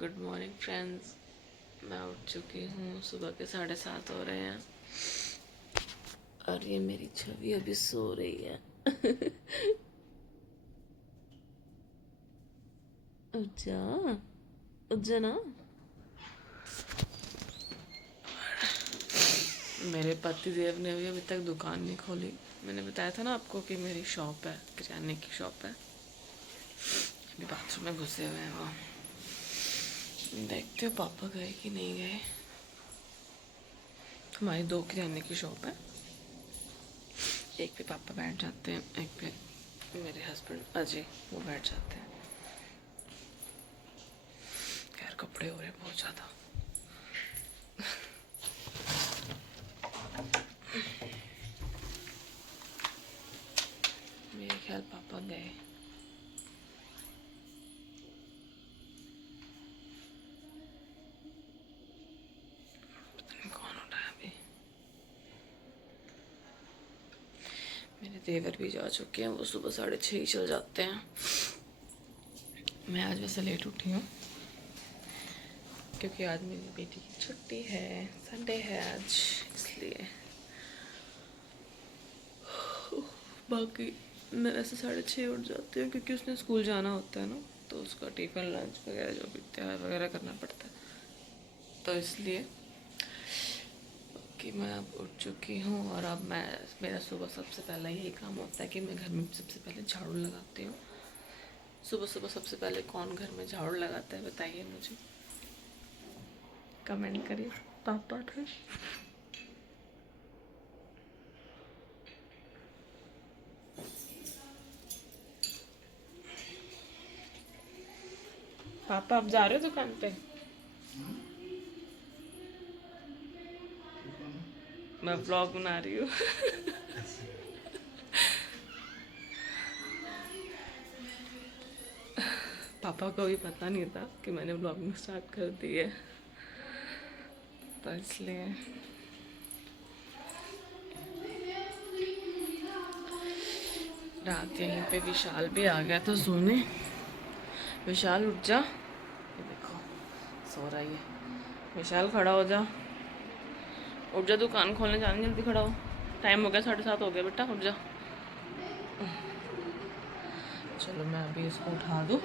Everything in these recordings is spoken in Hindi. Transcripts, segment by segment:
Good morning friends. मैं उठ चुकी हूँ, सुबह के 7:30 हो रहे हैं और ये मेरी छवि अभी सो रही है। उठ जा, उठ जा ना। मेरे पति देव ने अभी तक दुकान नहीं खोली। मैंने बताया था ना आपको कि मेरी शॉप है, किराने की शॉप है। अभी बाथरूम में घुसे हुए हैं वो। देखते हो पापा गए कि नहीं गए। हमारी 2 किराने की शॉप है, एक पे पापा बैठ जाते हैं, एक पे मेरे हस्बैंड अजय वो बैठ जाते हैं। खैर कपड़े हो रहे बहुत ज़्यादा। मेरे ख्याल पापा गए। पता नहीं कौन उठा है अभी। मेरे देवर भी जा चुके हैं, वो सुबह 6:30 ही चल जाते हैं। मैं आज वैसे लेट उठी हूँ क्योंकि आज मेरी बेटी की छुट्टी है, संडे है आज, इसलिए। बाकी मैं वैसे 6:30 उठ जाती हूँ क्योंकि उसने स्कूल जाना होता है ना, तो उसका टिफ़िन लंच वगैरह जो भी तैयार वगैरह करना पड़ता है, तो इसलिए कि मैं अब उठ चुकी हूँ। और अब मेरा सुबह सबसे पहला यही काम होता है कि मैं घर में सबसे पहले झाड़ू लगाती हूँ। सुबह सुबह सबसे पहले कौन घर में झाड़ू लगाता है बताइए मुझे, कमेंट करिए। पापा थे। पापा आप जा रहे हो दुकान पे? मैं व्लॉग बना रही हूँ। पापा को भी पता नहीं था कि मैंने व्लॉगिंग स्टार्ट कर दी है, तो इसलिए। रात यहीं पे विशाल भी आ गया था सोने। विशाल उठ जा, ये देखो सो रही है। विशाल खड़ा हो जा, उठ जा, दुकान खोलने जाना, जल्दी खड़ा हो। टाइम हो गया, 7:30 हो गया बेटा, उठ जा। चलो मैं अभी इसको उठा दूँ,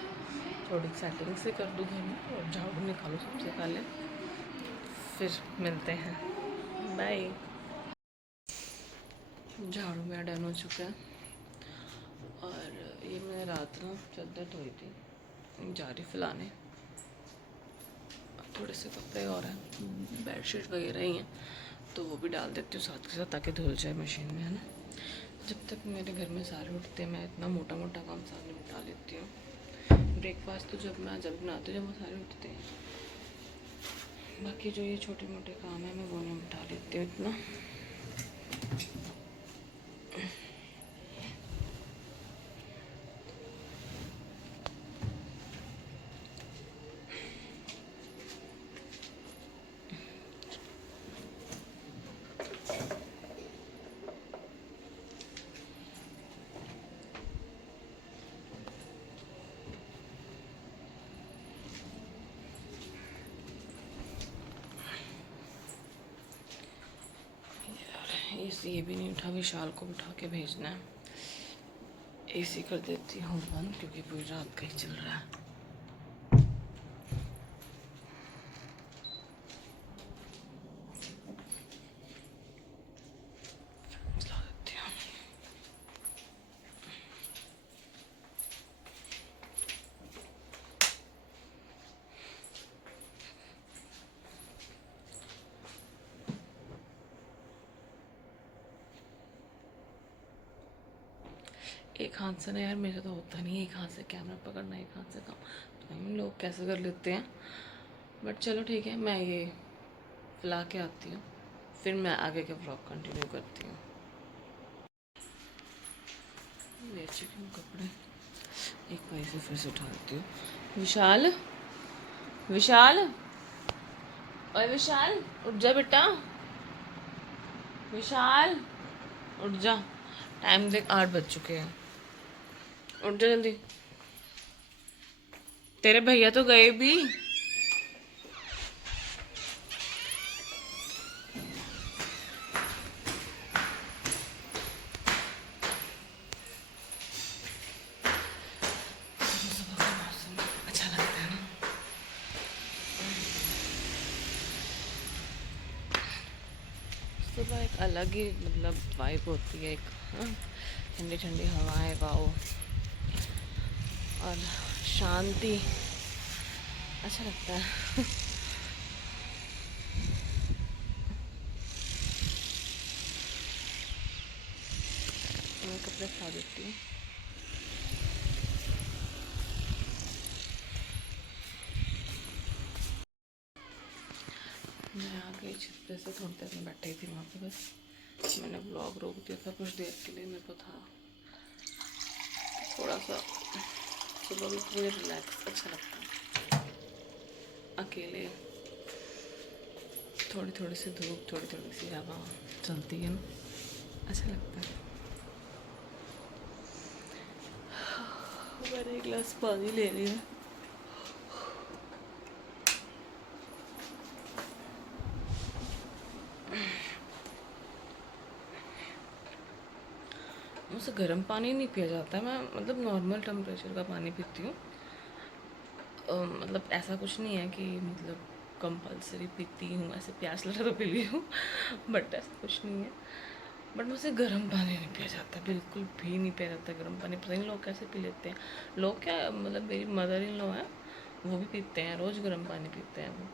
थोड़ी सेटिंग से कर दूँ घर में और झाड़ू निकालूँ सबसे पहले, फिर मिलते हैं। बाय। झाड़ू मेरा डन हो चुका है और ये मैंने रात ना चादर धोई थी, जा रही फैलाने। थोड़े से कपड़े और हैं, बेडशीट वगैरह ही हैं, तो वो भी डाल देती हूँ साथ के साथ ताकि धुल जाए मशीन में, है ना। जब तक मेरे घर में सारे उठते हैं मैं इतना मोटा मोटा काम सारे निपटा लेती हूँ। ब्रेकफास्ट तो जब बनाती हूँ जब वो सारे उठते हैं। बाकी जो ये छोटे मोटे काम है मैं वो निपटा लेती हूँ इतना। ये भी नहीं उठा, विशाल को बिठा के भेजना है। एसी कर देती हूँ बंद क्योंकि पूरी रात का ही चल रहा है। चला देती हूँ। एक हाथ से ना यार मेरे तो होता नहीं है, एक हाथ से कैमरा पकड़ना, एक हाथ से काम, तो हम लोग कैसे कर लेते हैं। बट चलो ठीक है, मैं ये फैला के आती हूँ, फिर मैं आगे के ब्लॉग कंटिन्यू करती हूँ। ले चुकी हूँ कपड़े, एक बार से फिर से उठाती हूँ। विशाल, विशाल, ओए विशाल उठ जा बेटा, विशाल उठ जा। टाइम देख 8 बज चुके हैं, उठ जा जल्दी। तेरे भैया तो गए भी। सुबह एक अलग ही मतलब वाइब होती है, एक हाँ, ठंडी ठंडी हवाएं, वाओ, और शांति, अच्छा लगता है। मैं कपड़े खा देती हूँ। मैं आ गई छत पे से, थोड़ी देर में बैठी थी वहाँ पे, बस मैंने ब्लॉग रोक दिया था कुछ देर के लिए। मेरे को था थोड़ा सा सुबह में मुझे रिलैक्स अच्छा लगता है, अकेले थोड़ी थोड़ी सी धूप, थोड़ी थोड़ी सी हवा चलती है ना, अच्छा लगता है। मैंने एक गिलास पानी ले लिया। मुझसे गर्म पानी नहीं पिया जाता है, मैं मतलब नॉर्मल टेम्परेचर का पानी पीती हूँ। मतलब ऐसा कुछ नहीं है कि मतलब कंपलसरी पीती हूँ, ऐसे प्यास लगा तो पी ली हूँ, बट ऐसा कुछ नहीं है। बट मुझसे गर्म पानी नहीं पिया जाता, बिल्कुल भी नहीं पिया जाता गर्म पानी। पता नहीं लोग कैसे पी लेते हैं। लोग क्या, मतलब मेरी मदर इन लॉ है, वो भी पीते हैं, रोज़ गर्म पानी पीते हैं वो,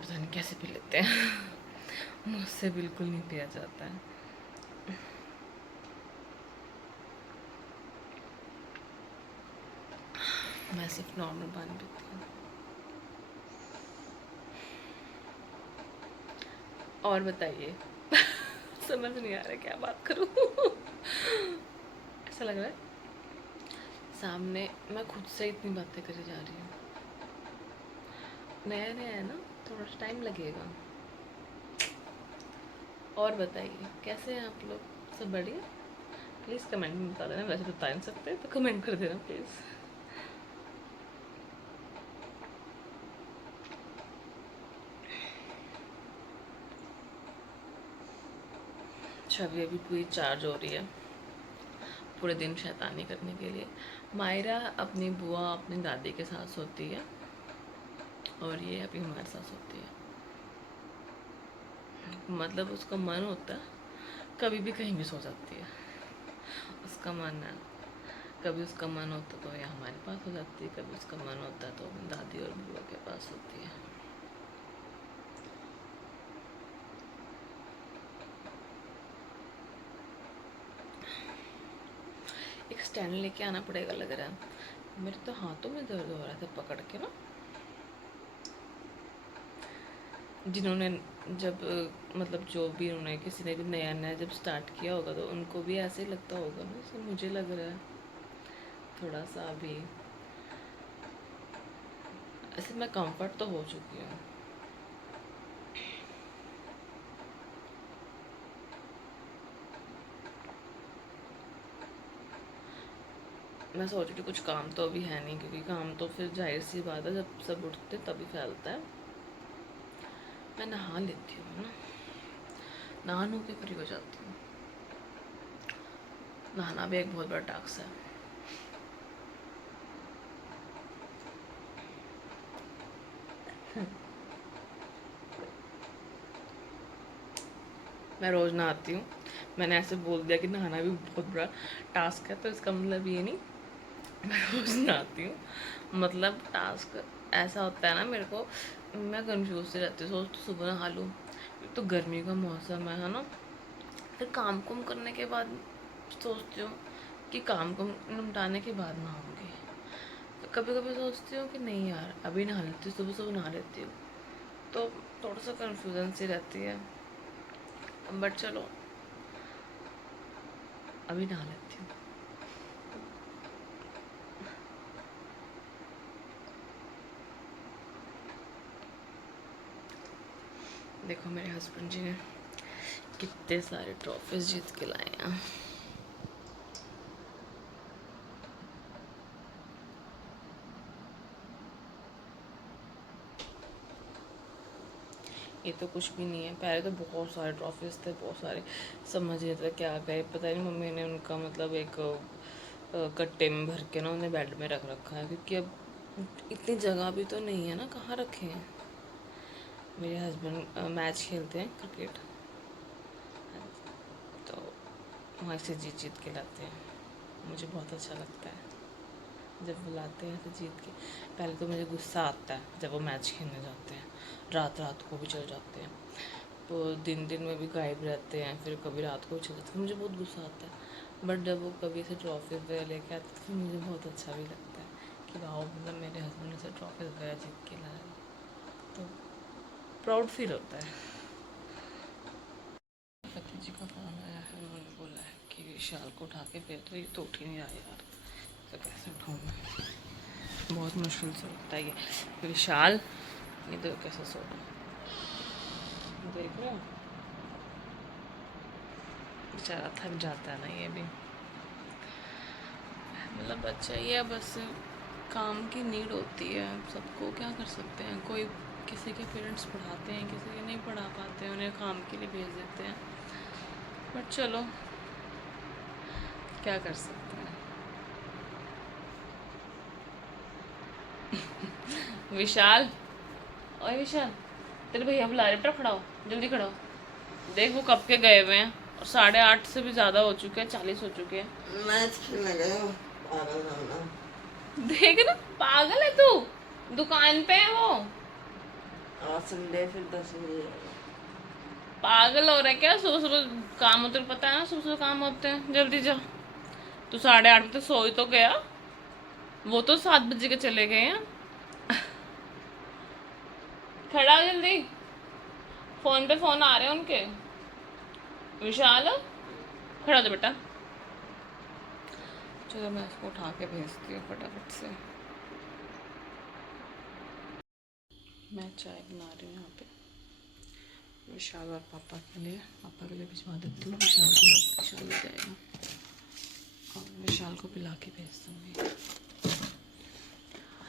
पता नहीं कैसे पी लेते हैं। मुझसे बिल्कुल नहीं पिया जाता है। मैं सिर्फ नॉर्मल पानी पीती हूँ। और बताइए। समझ नहीं आ रहा क्या बात करूँ। ऐसा लग रहा है सामने मैं खुद से इतनी बातें करी जा रही हूँ। नया नया है ना, थोड़ा सा टाइम लगेगा। और बताइए कैसे हैं आप लोग, सब बढ़िया? प्लीज़ कमेंट में बता देना, वैसे तो बता नहीं सकते तो कमेंट कर देना प्लीज़। छवि अभी पूरी चार्ज हो रही है पूरे दिन शैतानी करने के लिए। मायरा अपनी बुआ अपनी दादी के साथ सोती है, और ये अभी हमारे साथ सोती है। मतलब उसका मन होता है कभी भी कहीं भी सो जाती है, उसका मन है। कभी उसका मन होता तो ये हमारे पास हो जाती है, कभी उसका मन होता तो अपनी दादी और बुआ के पास होती है। एक स्टैंड लेके आना पड़ेगा लग रहा है। मेरे तो हाथों में दर्द हो रहा था पकड़ के ना। जिन्होंने जब मतलब जो भी उन्होंने, किसी ने भी नया नया जब स्टार्ट किया होगा तो उनको भी ऐसे ही लगता होगा ना, जैसे मुझे लग रहा है थोड़ा सा अभी। ऐसे मैं कंफर्ट तो हो चुकी हूँ। मैं सोच रही हूँ कुछ काम तो अभी है नहीं, क्योंकि काम तो फिर जाहिर सी बात है जब सब उठते तभी फैलता है। मैं नहा लेती हूँ ना, नहा नू के फ्री हो जाती हूँ। नहाना भी एक बहुत बड़ा टास्क है। मैं रोज़ नहाती हूँ। मैंने ऐसे बोल दिया कि नहाना भी बहुत बड़ा टास्क है, तो इसका मतलब ये नहीं मैं रोज़ नहाती हूँ। मतलब टास्क ऐसा होता है ना, मेरे को, मैं कंफ्यूज से रहती हूँ, सोचती सुबह नहा लूँ, तो गर्मी का मौसम है ना। फिर काम कुम करने के बाद सोचती हूँ कि काम कुम निपटाने के बाद नहाऊंगी। तो कभी कभी सोचती हूँ कि नहीं यार अभी नहा लेती हूँ, सुबह सुबह नहा लेती हूँ। तो थोड़ा सा कन्फ्यूजन सी रहती है, बट चलो अभी नहा लेती हूँ। देखो मेरे हस्बैंड जी ने कितने सारे ट्रॉफीज जीत के लाए हैं। ये तो कुछ भी नहीं है, पहले तो बहुत सारे ट्रॉफीज थे, बहुत सारे, समझ नहीं था क्या गए, पता नहीं मम्मी ने उनका मतलब एक कट्टे में भर के ना उन्हें बेड में रख रखा है, क्योंकि अब इतनी जगह भी तो नहीं है ना, कहाँ रखे हैं। मेरे हस्बैंड मैच खेलते हैं क्रिकेट, वहाँ से जीत जीत के लाते हैं। मुझे बहुत अच्छा लगता है जब वो लाते हैं तो जीत के। पहले तो मुझे गुस्सा आता है जब वो मैच खेलने जाते हैं, रात रात को भी चल जाते हैं, तो दिन दिन में भी गायब रहते हैं, फिर कभी रात को भी चल जाते हैं, मुझे बहुत गुस्सा आता है। बट जब वो कभी से ट्रॉफी वगैरह लेके आते तो फिर मुझे बहुत अच्छा भी लगता है कि वाह, मतलब मेरे हस्बैंड ने से ट्रॉफी वगैरह जीत के लाया, तो प्राउड फील होता है। पति जी का फोन आया है, उन्होंने बोला है कि विशाल को उठा के भेज दो, ये तो उठ ही नहीं रहा यार, तो कैसे उठाऊँ मैं, बहुत मुश्किल से उठता है ये विशाल। ये तो कैसे सो रहा है, देख रहे हो, बेचारा थक जाता है ना ये भी। मतलब बच्चा ही है, बस काम की नीड होती है सबको, क्या कर सकते हैं। कोई किसी के पेरेंट्स पढ़ाते हैं, किसी के नहीं पढ़ा पाते हैं, उन्हें काम के लिए भेज देते हैं, बट चलो क्या कर सकते हैं। विशाल, ओए विशाल, तेरे भैया बुला रहे, बेटा खड़ा हो, जल्दी खड़ा हो। देख वो कब के गए हुए हैं, और 8:30 से भी ज़्यादा हो चुके हैं, 40 हो चुके हैं। मैच खेलने गए हो, पागल ना। देख ना, पागल है तू, दुकान पे है वो, आज संडे फिर 10 बजे। पागल हो रहा है क्या। सुबह सुबह काम होते पता है ना, सुबह सुबह काम होते हैं, जल्दी जा। तू 8:30 बजे सो ही तो गया, वो तो 7 बजे के चले गए हैं। खड़ा हो जल्दी, फोन पे फोन आ रहे हैं उनके। विशाल खड़ा हो जा बेटा। चलो मैं इसको उठा के भेजती हूँ फटाफट से। मैं चाय बना रही हूँ यहाँ पे विशाल और पापा के लिए। पापा के लिए भिजवा देती हूँ, विशाल ले जाएगा, और विशाल को पिला के भेज दूँगी।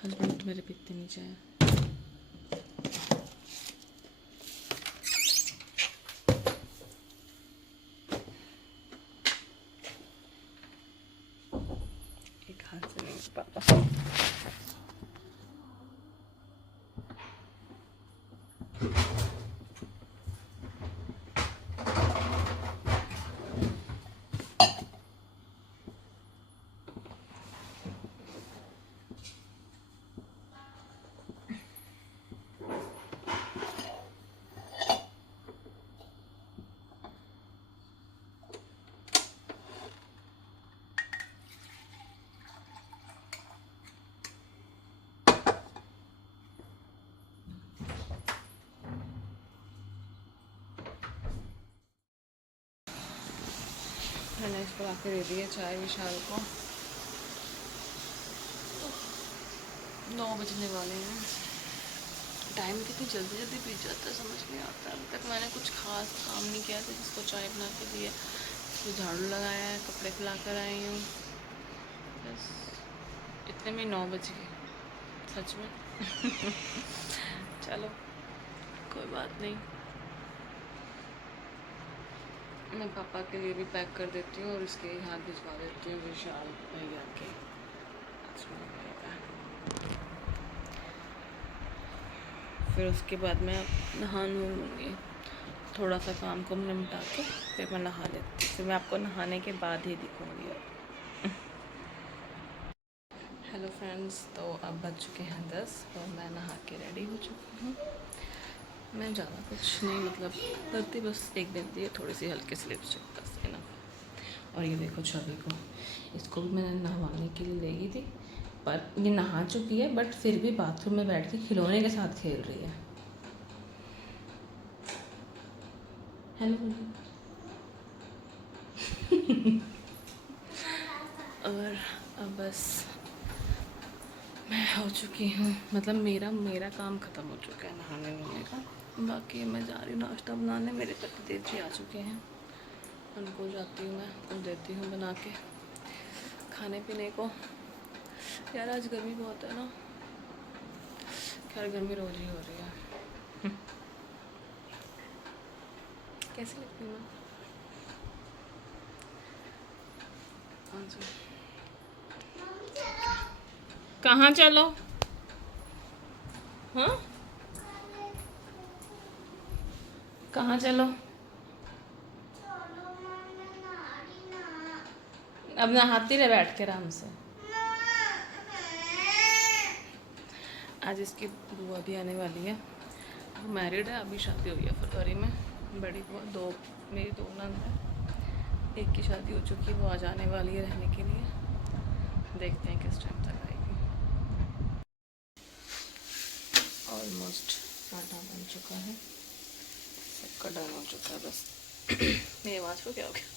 हस्बैंड मेरे पीते नहीं चाय। एक हाथ से नहीं पापा। मैंने इसको ला के दे दी है चाय विशाल को। 9 बजने वाले हैं, टाइम कितनी जल्दी जल्दी बीत जाता है समझ नहीं आता। अभी तक मैंने कुछ खास काम नहीं किया था, जिसको चाय बना के दी है, इसको झाड़ू लगाया है, कपड़े फैला कर आई हूँ, बस इतने में 9 बज गए सच में। चलो कोई बात नहीं, मैं पापा के लिए भी पैक कर देती हूँ और इसके हाथ भिजवा देती हूँ विशाल भैया के। फिर उसके बाद मैं नहा लूँगी, थोड़ा सा काम को निपटा के फिर मैं नहा लेती हूँ, फिर मैं आपको नहाने के बाद ही दिखूँगी। हेलो फ्रेंड्स, तो अब बज चुके हैं 10 और मैं नहा के रेडी हो चुकी हूँ। मैं ज़्यादा कुछ नहीं मतलब करती, बस एक बिंदी है, थोड़ी सी हल्की सी लिपस्टिक, बस इनफ। और ये देखो छवि को, इसको भी मैंने नहवाने के लिए ले गई थी, पर ये नहा चुकी है, बट फिर भी बाथरूम में बैठ के खिलौने के साथ खेल रही है। हेलो। और अब बस मैं हो चुकी हूँ, मतलब मेरा काम ख़त्म हो चुका है नहाने वहाने का। बाकी मैं जा रही हूँ नाश्ता बनाने, मेरे पति देव जी आ चुके हैं, उनको जाती हूँ मैं, कुछ देती हूँ बना के खाने पीने को। यार आज गर्मी बहुत है ना, खैर गर्मी रोज ही हो रही है। कैसी लगती हूँ मैं? हाँ जी, कहाँ चलो? हाँ कहाँ चलो? अब नहाती रहे बैठ के आराम से। आज इसकी बुआ भी आने वाली है। वो मैरिड है, अभी शादी हुई है फरवरी में। बड़ी बुआ दो, मेरी दो नंद है, एक की शादी हो चुकी है, वो आ जाने वाली है रहने के लिए। देखते हैं किस टाइम तक आएगी। ऑलमोस्ट आटा बन चुका है, सबका डन हो चुका है। बस मेरी आवाज़ को क्या हो गया?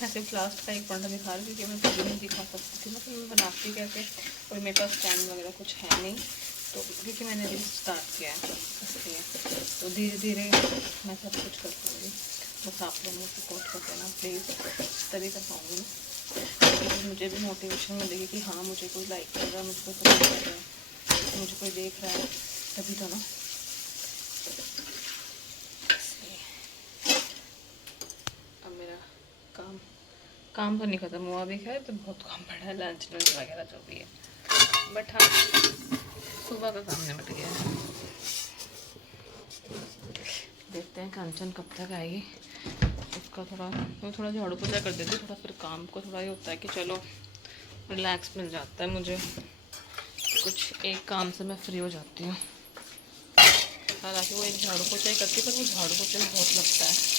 मैं सिर्फ लास्ट का एक पॉइंट दिखा रही हूँ क्योंकि मैं कभी नहीं दिखा सकती थी, मतलब मैं बनाती कैसे, और मेरे पास स्टैंड वगैरह कुछ है नहीं, तो क्योंकि मैंने अभी स्टार्ट किया है इसलिए, तो धीरे धीरे मैं सब कुछ कर पाऊँगी। बस आप लोग मुझे सपोर्ट कर देना प्लीज़, तभी कर पाऊँगी ना। तो मुझे भी मोटिवेशन मिलेगी कि हाँ मुझे कोई लाइक कर रहा है, मुझको सपोर्ट कर रहा है, मुझे कोई देख रहा है, तभी तो ना। अब मेरा काम तो नहीं ख़त्म हुआ अभी, खैर तो बहुत काम पड़ा है, लंच वगैरह जो भी है, बट हाँ सुबह का काम निपट गया है। देखते हैं कांचन कब तक आएगी। उसका थोड़ा झाड़ू पोछा कर देती, थोड़ा फिर काम को थोड़ा ये होता है कि चलो रिलैक्स मिल जाता है मुझे, कुछ एक काम से मैं फ्री हो जाती हूँ। हालांकि वो एक झाड़ू पोछा ही करती है, पर वो झाड़ू पोछा भी बहुत लगता है।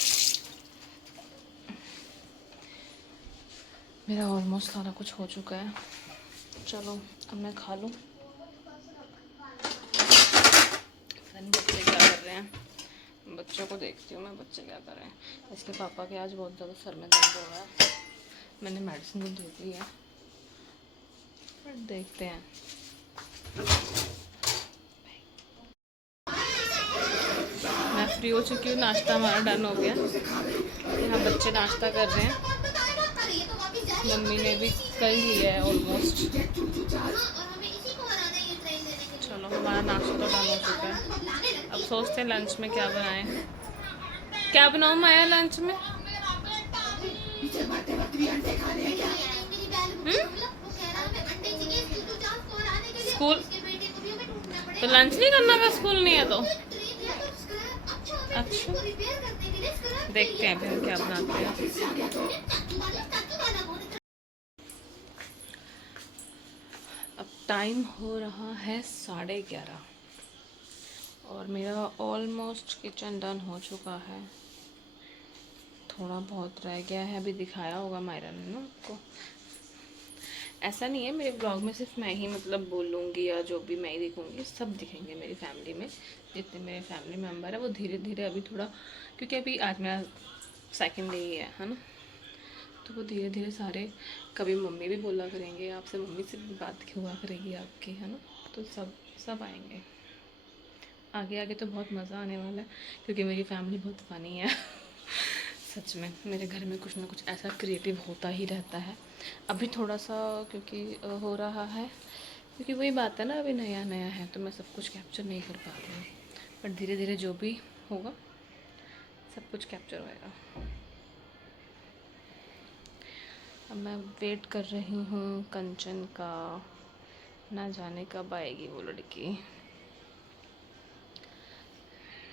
मेरा ऑलमोस्ट सारा कुछ हो चुका है, चलो अब मैं खा लूँ। बच्चे क्या कर रहे हैं, बच्चों को देखती हूँ मैं, बच्चे क्या कर रहे हैं। इसके पापा के आज बहुत ज़्यादा सर में दर्द हो रहा है, मैंने मेडिसिन तो दे दी है, पर देखते हैं। मैं फ्री हो चुकी हूँ, नाश्ता हमारा डन हो गया। यहाँ बच्चे नाश्ता कर रहे हैं, मम्मी ने भी कर लिया है ऑलमोस्ट। चलो हमारा नाश्ता तो डन हो चुका है, अब सोचते हैं लंच में क्या बनाएं। क्या बनाऊँ माया लंच में? स्कूल तो लंच नहीं करना, अगर स्कूल नहीं है तो। अच्छा देखते हैं फिर क्या बनाते हैं। अब टाइम हो रहा है 11:30 और मेरा ऑलमोस्ट किचन डन हो चुका है। थोड़ा बहुत रह गया है, अभी दिखाया होगा मायरा ने ना आपको। ऐसा नहीं है मेरे ब्लॉग में सिर्फ मैं ही मतलब बोलूँगी या जो भी मैं ही दिखूँगी, सब दिखेंगे मेरी फैमिली में। जितने मेरे फैमिली मेम्बर है वो धीरे धीरे अभी थोड़ा, क्योंकि अभी आज मेरा सेकंड डे ही है ना, तो वो धीरे धीरे सारे, कभी मम्मी भी बोला करेंगे आपसे, मम्मी से भी बात हुआ करेगी आपकी, है ना, तो सब आएंगे आगे आगे। तो बहुत मज़ा आने वाला है क्योंकि मेरी फैमिली बहुत फ़नी है सच में मेरे घर में कुछ ना कुछ ऐसा क्रिएटिव होता ही रहता है। अभी थोड़ा सा क्योंकि हो रहा है, क्योंकि वही बात है ना, अभी नया नया है तो मैं सब कुछ कैप्चर नहीं कर पा रही हूँ, पर धीरे धीरे जो भी होगा सब कुछ कैप्चर होएगा। अब मैं वेट कर रही हूँ कंचन का, ना जाने कब आएगी वो लड़की।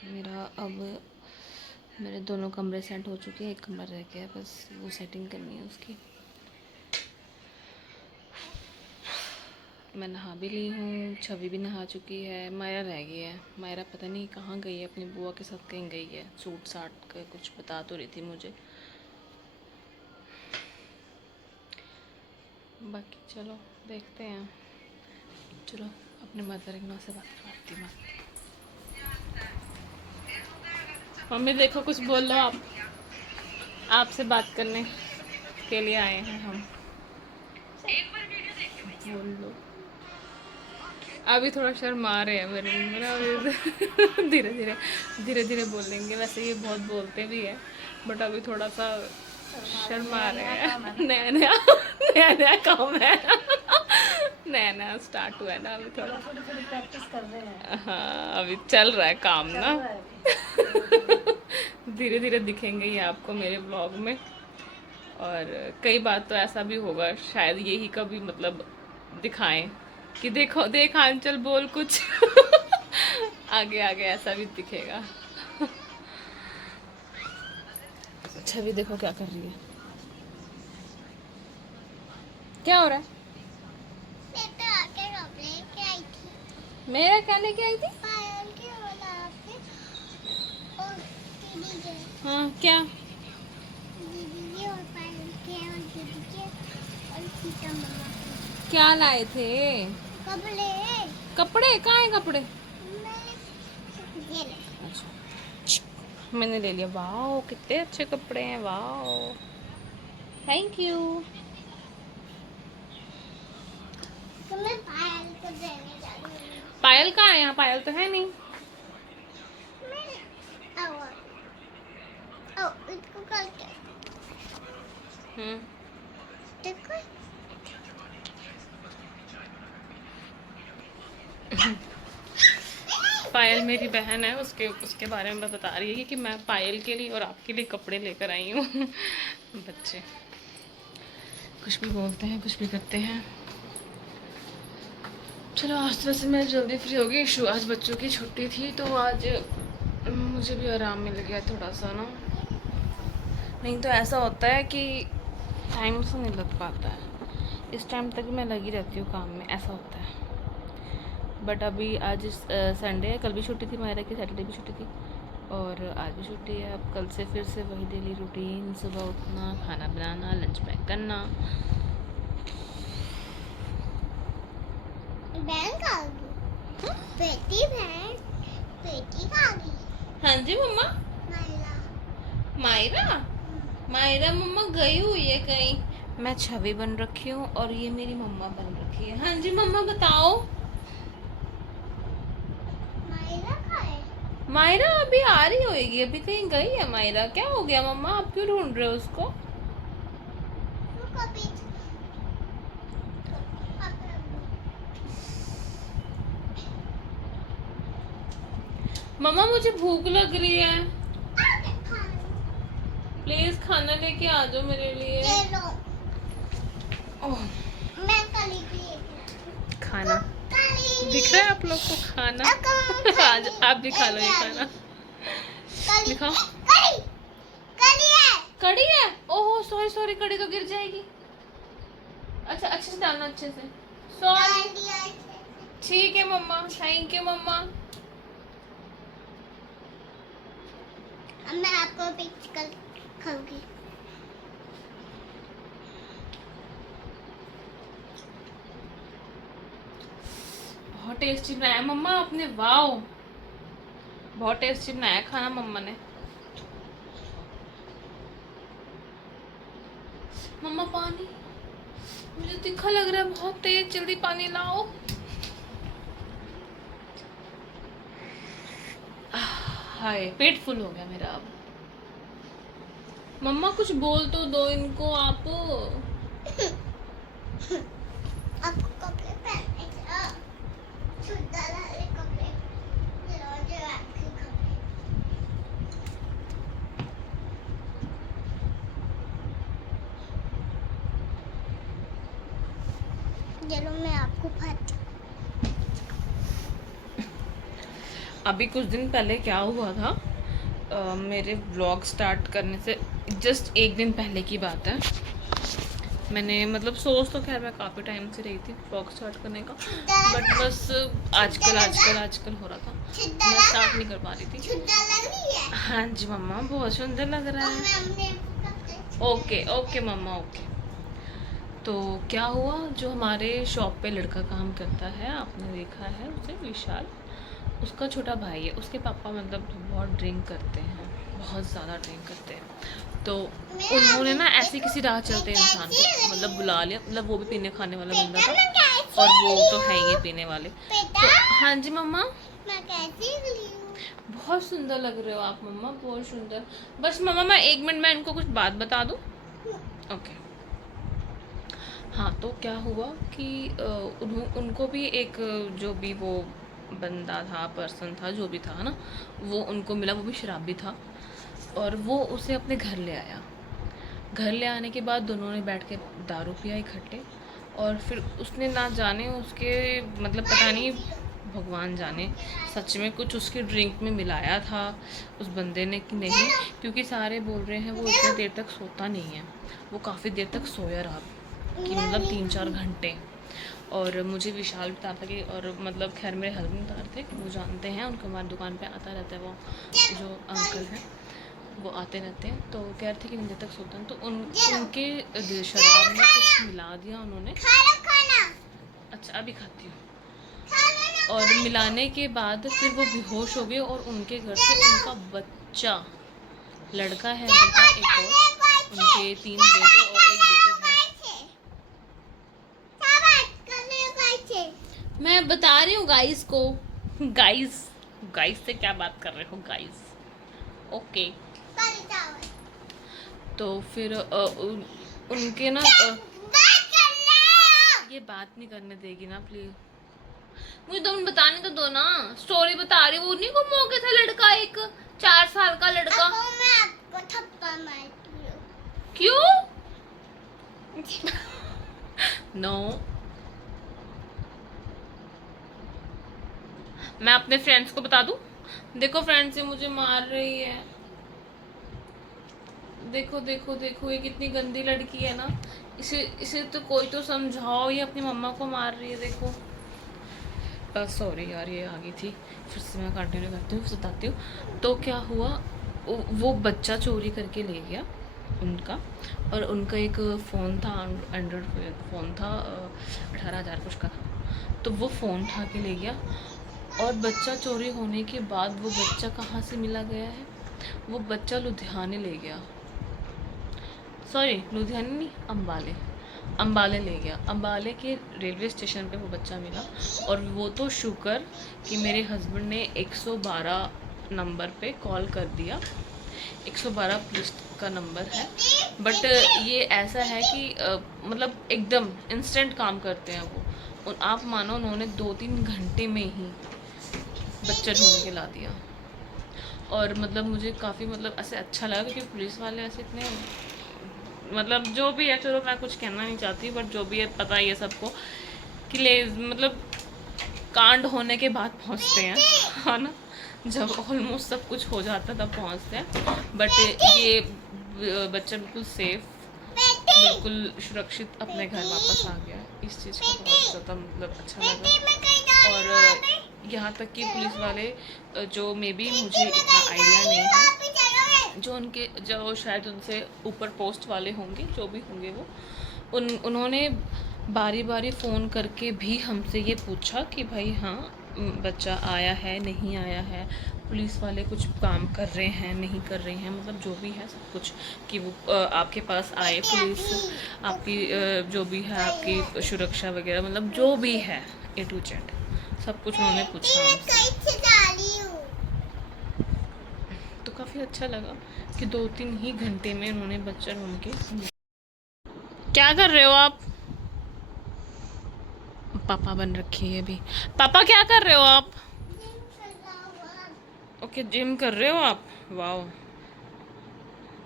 मेरा अब मेरे दोनों कमरे सेट हो चुके हैं, एक कमरा रह गया है, बस वो सेटिंग करनी है उसकी। मैं नहा भी ली हूँ, छवि भी नहा चुकी है, मायरा रह गई है। मायरा पता नहीं कहाँ गई है, अपनी बुआ के साथ कहीं गई है, सूट साट का कुछ बता तो रही थी मुझे। बाकी चलो देखते हैं, चलो अपने मदर इन लॉ से बात करती हूँ। मम्मी देखो कुछ बोल लो आप, आपसे बात करने के लिए आए हैं हम, बोल लो। अभी थोड़ा शर्मा रहे हैं मेरे में ना, अभी धीरे धीरे बोलेंगे, वैसे ये बहुत बोलते भी है बट अभी थोड़ा सा शर्मा रहे हैं। नया नया काम है नया नया स्टार्ट हुआ है ना, अभी थोड़ा प्रैक्टिस कर रहे हैं। हाँ अभी चल रहा है काम ना धीरे धीरे दिखेंगे ये आपको मेरे ब्लॉग में। और कई बार तो ऐसा भी होगा शायद यही कभी मतलब दिखाएं कि देखो देख आंचल बोल कुछ आगे आगे ऐसा भी दिखेगा। छवि देखो क्या कर रही है। क्या हो रहा है? मैं तो आके कपड़े लेके आई थी। मेरा क्या लेके आई थी? पायल के बोला आपने और दीदी के हाँ क्या? और पायल के और दीदी के और सीता मम्मा के क्या लाए थे? कपड़े। कपड़े कहाँ है कपड़े? मैं ये ले। अच्छा मैंने ले लिया। वाह कितने अच्छे कपड़े हैं। वाह थैंक यू। तो मैं पायल को देने जा रही हूँ। पायल कहाँ है? यहाँ पायल तो है नहीं। मैं आओ आओ इसको करके हम्म देखो। पायल मेरी बहन है, उसके उसके बारे में बता रही है कि मैं पायल के लिए और आपके लिए कपड़े लेकर आई हूँ। बच्चे कुछ भी बोलते हैं कुछ भी करते हैं। चलो आज तो वैसे मैं जल्दी फ्री हो गई। आज बच्चों की छुट्टी थी तो आज मुझे भी आराम मिल गया थोड़ा सा ना। नहीं तो ऐसा होता है कि टाइम से नहीं लग पाता है। इस टाइम तक मैं लगी रहती हूँ काम में, ऐसा होता है। बट अभी आज संडे है, कल भी छुट्टी थी मायरा की, सैटरडे भी छुट्टी थी और आज भी छुट्टी है। अब कल से फिर से वही डेली रूटीन, सुबह उठना, खाना बनाना, लंच पैक करना। बहन कहाँ गई? बेटी बहन बेटी कहाँ गई? हाँ जी मम्मा। मायरा मायरा मायरा मम्मा गई हुई है कहीं। मैं छवि बन रखी हूँ और ये मेरी मम्मा बन रखी है। हाँ जी मम्मा बताओ। मायरा कहाँ है? मायरा अभी आ रही होगी, अभी कहीं गई है मायरा। क्या हो गया मम्मा, आप क्यों ढूंढ रहे हो उसको? वो कभी मम्मा मुझे भूख लग रही है, प्लीज खाना लेके आ जाओ मेरे लिए। ये लो। ओह मैं कली की एक खाना कली दिख रहा है आप लोग को? खाना आज आप भी खा लो ये खाना। कली दिखाओ। कली कली है। कड़ी है? ओहो सॉरी सॉरी, कड़ी तो गिर जाएगी। अच्छा अच्छे से डालना, अच्छे से। सॉरी। डाल दिया है। ठीक है मम्मा, थैंक यू मम्मा। अब मैं आपको पिक्स कर खाऊंगी। बहुत टेस्टी बनाया मम्मा आपने, वाओ बहुत टेस्टी बनाया खाना मम्मा ने। मम्मा पानी, मुझे तीखा लग रहा है बहुत तेज, जल्दी पानी लाओ। हाय पेट फुल हो गया मेरा अब। मम्मा कुछ बोल तो दो इनको आप। आपको कपड़े पहनने का छुट्टा वाले कपड़े रोजे आपके कपड़े। चलो मैं आपको फट अभी कुछ दिन पहले क्या हुआ था, मेरे व्लॉग स्टार्ट करने से जस्ट एक दिन पहले की बात है। मैंने मतलब सोच तो खैर मैं काफ़ी टाइम से रही थी व्लॉग स्टार्ट करने का, बट बस आजकल हो रहा था, मैं स्टार्ट नहीं कर पा रही थी। छुट्टा लग रही है। हाँ जी मम्मा बहुत सुंदर लग रहा है। तो मैं अपने कपड़े ओके ओके मम्मा ओके। तो क्या हुआ, जो हमारे शॉप पे लड़का काम करता है, आपने देखा है उसे, विशाल, उसका छोटा भाई है। उसके पापा मतलब बहुत ड्रिंक करते हैं, बहुत ज़्यादा ड्रिंक करते हैं। तो उन्होंने ना ऐसे किसी राह चलते इंसान को मतलब बुला लिया, मतलब वो भी पीने खाने वाला बंदा था और वो तो है ही पीने वाले। तो हाँ जी मम्मा। मैं कैसी गली हूँ? बहुत सुंदर लग रहे हो आप मम्मा, बहुत सुंदर। बस मम्मा मैं 1 मिनट में इनको कुछ बात बता दूँ। ओके। हाँ तो क्या हुआ कि उनको भी एक जो भी वो बंदा था, पर्सन था, जो भी था ना, वो उनको मिला, वो भी शराबी था और वो उसे अपने घर ले आया। घर ले आने के बाद दोनों ने बैठ के दारू पिया इकट्ठे और फिर उसने ना जाने उसके मतलब पता नहीं भगवान जाने सच में कुछ उसकी ड्रिंक में मिलाया था उस बंदे ने कि नहीं, क्योंकि सारे बोल रहे हैं वो इतनी देर तक सोता नहीं है, वो काफ़ी देर तक सोया रहा कि मतलब 3-4 घंटे। और मुझे विशाल बता था कि, और मतलब खैर मेरे हस्बैंड बता रहे थे, वो जानते हैं, उनका हमारी दुकान पे आता रहता है, वो जो अंकल हैं वो आते रहते हैं, तो कह रहे थे कि देर तक सोते हैं, तो उनके शराब में कुछ मिला दिया उन्होंने। अच्छा अभी खाती हूँ। और मिलाने के बाद फिर वो बेहोश हो गए और उनके घर से उनका बच्चा, लड़का है उनका एक और, उनके 3 बेटे और एक बेटी है। मैं बता रही हूँ गाइस को, गाइस से क्या बात कर रहे हो गाइस, ओके। तो फिर उनके ना ये बात नहीं करने देगी ना प्लीज, मुझे तुम बताने तो दो ना, स्टोरी बता रही, वो नहीं गुम हो गया था लड़का, एक 4 साल का लड़का। मैं आपको थप्पड़ मारती हूँ। क्यों? नो मैं अपने फ्रेंड्स को बता दूं, देखो फ्रेंड्स ये मुझे मार रही है, देखो देखो देखो ये कितनी गंदी लड़की है ना, इसे तो कोई तो समझाओ, ये अपनी मम्मा को मार रही है, देखो। सॉरी यार ये आ गई थी, फिर से मैं कंटिन्यू करती हूँ, बताती हूँ। तो क्या हुआ, वो बच्चा चोरी करके ले गया उनका, और उनका एक फ़ोन था, एंड्रॉयड फ़ोन था, 18,000 कुछ का था, तो वो फ़ोन उठा के ले गया। और बच्चा चोरी होने के बाद वो बच्चा कहाँ से मिला गया है, वो बच्चा लुधियाने ले गया, सॉरी लुधियाने नहीं, अम्बाले ले गया, अम्बाले के रेलवे स्टेशन पे वो बच्चा मिला। और वो तो शुक्र कि मेरे हस्बैंड ने 112 नंबर पे कॉल कर दिया, 112 पुलिस का नंबर है, बट ये ऐसा है कि मतलब एकदम इंस्टेंट काम करते हैं वो, और आप मानो उन्होंने 2-3 घंटे में ही बच्चा ढूंढ के ला दिया। और मतलब मुझे काफ़ी मतलब ऐसे अच्छा लगा, क्योंकि पुलिस वाले ऐसे इतने मतलब जो भी है, चलो मैं कुछ कहना नहीं चाहती, बट जो भी है पता है ये सबको कि मतलब कांड होने के बाद पहुंचते हैं, है ना, जब ऑलमोस्ट सब कुछ हो जाता है तब पहुंचते हैं। बट ये बच्चा बिल्कुल सेफ, बिल्कुल सुरक्षित अपने घर वापस आ गया, इस चीज़ का बहुत ज़्यादा मतलब अच्छा लगा। और यहाँ तक कि पुलिस वाले जो मे बी मुझे इतना आइडिया नहीं है, जो शायद उनसे ऊपर पोस्ट वाले होंगे, जो भी होंगे वो, उन्होंने बारी बारी फ़ोन करके भी हमसे ये पूछा कि भाई हाँ बच्चा आया है नहीं आया है, पुलिस वाले कुछ काम कर रहे हैं नहीं कर रहे हैं, मतलब जो भी है सब कुछ, कि वो आपके पास आए पुलिस, आपकी जो भी है आपकी सुरक्षा वगैरह, मतलब जो भी है A to Z सब कुछ उन्होंने पूछा हमसे। तो काफ़ी अच्छा लगा कि 2-3 ही घंटे में उन्होंने बच्चा ढूंढ के। क्या कर रहे हो आप? पापा बन रखी है अभी। पापा क्या कर रहे हो आप? ओके जिम कर रहे हो आप, वाओ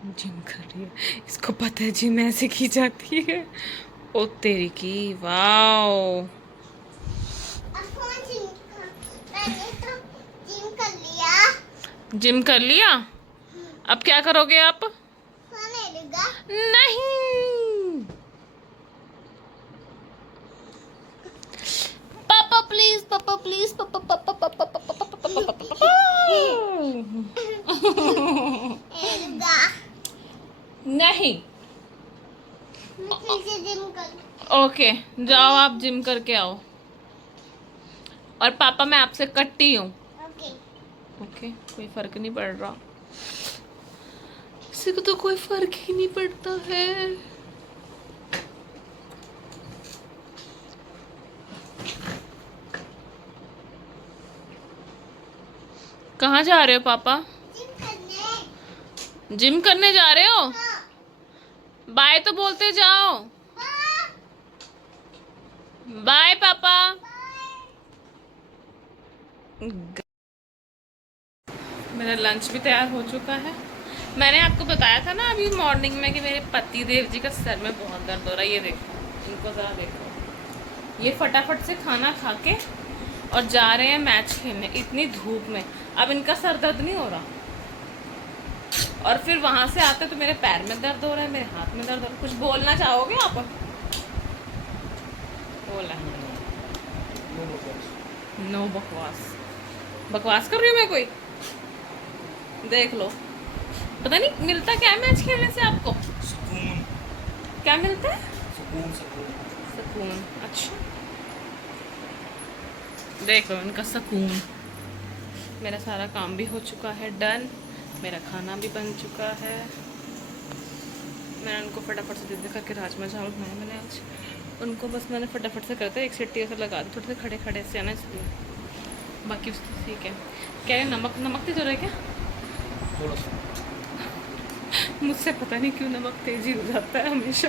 जिम कर रही है, इसको पता है जिम ऐसे की जाती है, ओ तेरी की, वाओ। जिम कर लिया, अब क्या करोगे आप? नहीं पापा प्लीज, पापा प्लीज, पापा पापा पापा पापा पापा नहीं। ओके जाओ आप जिम करके आओ, और पापा मैं आपसे कट्टी हूँ। ओके कोई फर्क नहीं पड़ रहा, किसी को तो कोई फर्क ही नहीं पड़ता है। कहाँ जा रहे हो पापा? जिम करने जा रहे हो? बाय तो बोलते जाओ। बाय पापा। मेरा लंच भी तैयार हो चुका है। मैंने आपको बताया था ना अभी मॉर्निंग में कि मेरे पति देव जी का सर में बहुत दर्द हो रहा है, ये देखो, इनको ज़रा देखो, ये फटाफट से खाना खा के और जा रहे हैं मैच खेलने इतनी धूप में। अब इनका सर दर्द नहीं हो रहा, और फिर वहां से आते तो मेरे पैर में दर्द हो रहा है, मेरे हाथ में दर्द हो रहा है। कुछ बोलना चाहोगे आप? बोला नो बकवास। बकवास कर रही हूँ मैं कोई? देख लो, पता नहीं मिलता क्या है मैच खेलने से आपको? सुकून। क्या मिलता है? सुकून सुकून। सुकून। अच्छा, देख लो इनका सुकून। मेरा सारा काम भी हो चुका है डन, मेरा खाना भी बन चुका है। मैंने उनको फटाफट से दे करके राजमा चावल बनाए मैंने आज। उनको बस मैंने फटाफट से करते एक सीटी ऐसा लगा दी, थोड़े से खड़े खड़े से आना, इसलिए बाकी उसको ठीक है। क्या है, नमक नमक तेज हो रहा है क्या? थोड़ा सा। मुझसे पता नहीं क्यों नमक तेजी हो जाता है हमेशा।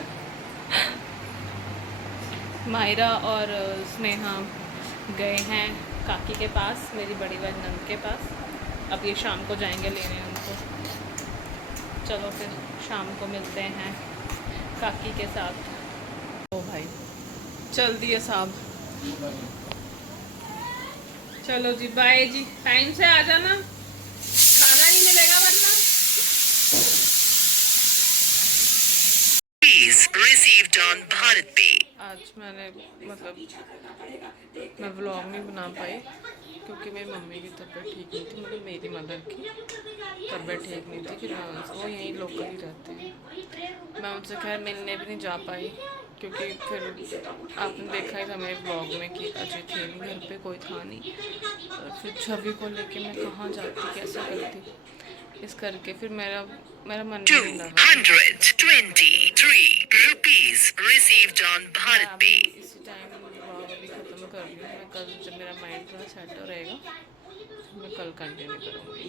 मायरा और स्नेहा गए हैं काकी के पास, मेरी बड़ी बहन नंद के पास। अब ये शाम को जाएंगे लेने उनको। चलो फिर शाम को मिलते हैं काकी के साथ। ओ भाई चल दिए साहब, चलो जी बाय जी। टाइम से आ जाना, खाना नहीं मिलेगा वरना। Fees received on Bharat Pay. आज मैंने मतलब मैं व्लॉग नहीं बना पाई क्योंकि मेरी मम्मी की तबीयत ठीक नहीं थी, मतलब मेरी मदर की तबीयत ठीक नहीं थी। फिर मैं वो यहीं लोकल ही रहते हैं, मैं उनसे खैर मिलने भी नहीं जा पाई क्योंकि फिर आपने देखा ही था मेरे ब्लॉग में कि अजय थे नहीं घर पे, कोई था नहीं। और फिर छवि को लेके मैं कहाँ जाती, कैसे करती, इस करके फिर मेरा मेरा मन भी नहीं लगा। 223 rupees received on मैं Bharat अभी Pay. इसी टाइम ब्लॉग अभी ख़त्म कर रही हूँ। मैं कल जब मेरा माइंड थोड़ा सेट हो रहेगा मैं कल कंटिन्यू करूँगी।